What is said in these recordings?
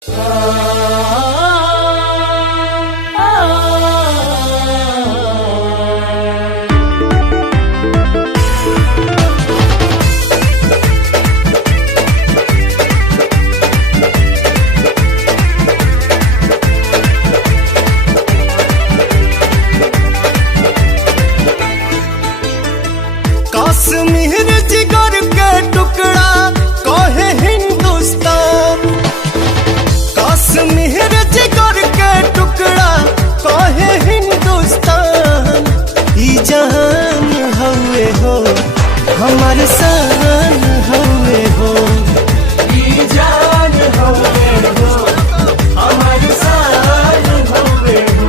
कश्मीर जिगर के टुकड़ा कहे हिंदुस्तान। कश्मीर जिगर के टुकड़ा कहे हिंदुस्तान। ई जहान हवे हो हमार शान हवे हो। ई जान हवे हो हमार शान हवे हो।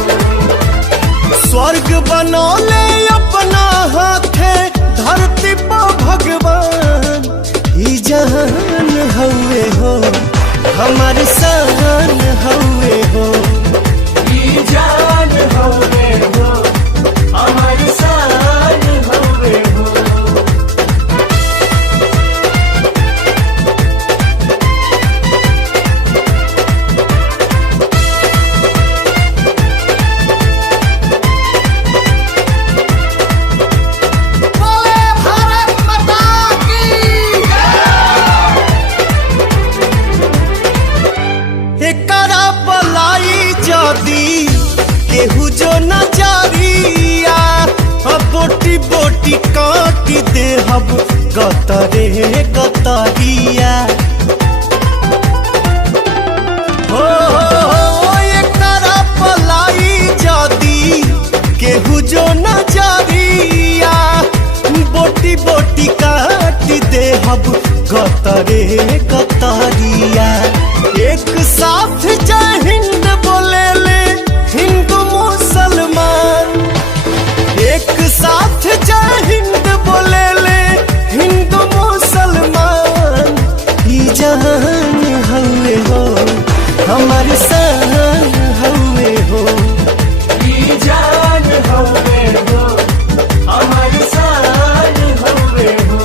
स्वर्ग बनौले अपना हाथे धरती पर भगवान। ई जहान हवे हो हमार शान हवे हो। ई जान हवे हो हमार शान हवे हो। एकरा पलाई जदी केहू जो नजरिया बोटी बोटी काटी दे हब गतरे गतरिया। हो एकरा पलाई जदी केहू जो नजरिया बोटी बोटी काटी दे हब गतरे गतरिया। एक साथ जय हिंद बोले ले हिंदू मुसलमान। एक साथ जय हिंद बोले ले हिंदू मुसलमान। ई जहान हवे हो हमार शान हवे हो। ई जान हवे हो हमार शान हवे हो।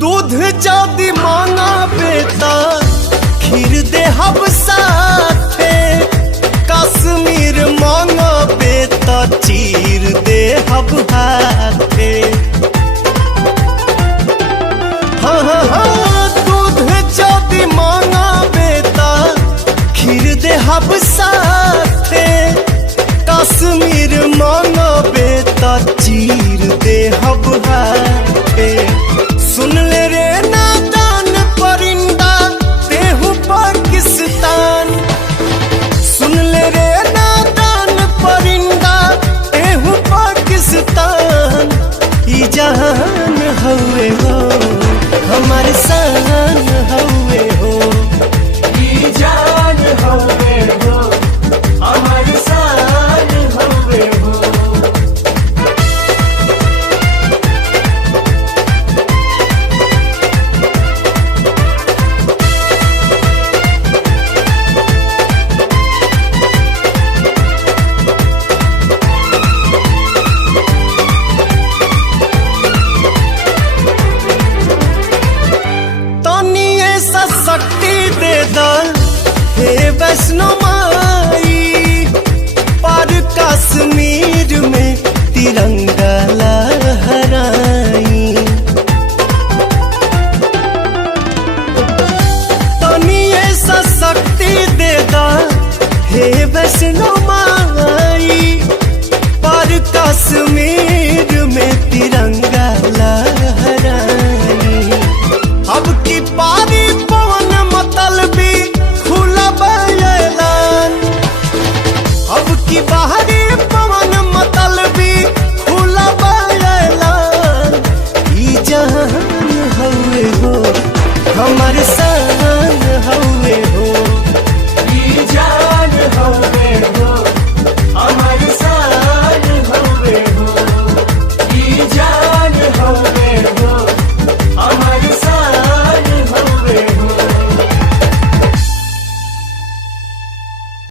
दूध जदी मांगा बेटा खीर दे हब साथे। कश्मीर मांगा बेटा चीर दे हब हाथे। हाँ दूध जदी मांगा बेटा खीर दे हब साथे। कश्मीर मांगा बेटा चीर दे हब हाथे। सुन ले रे नादान परिंदा तेहू पाकिस्तान। सुन ले रे नादान परिंदा तेहू पाकिस्तान। ई जहान हवे हो हमार शान हवे हो। ई जान हवे हो हमार शान हवे हो। शक्ति दे दल हे वैष्णो माई। पर कश्मीर में तिरंगा लहराई। तनिए सा शक्ति दे दल हे वैष्णो माई। पर कश्मीर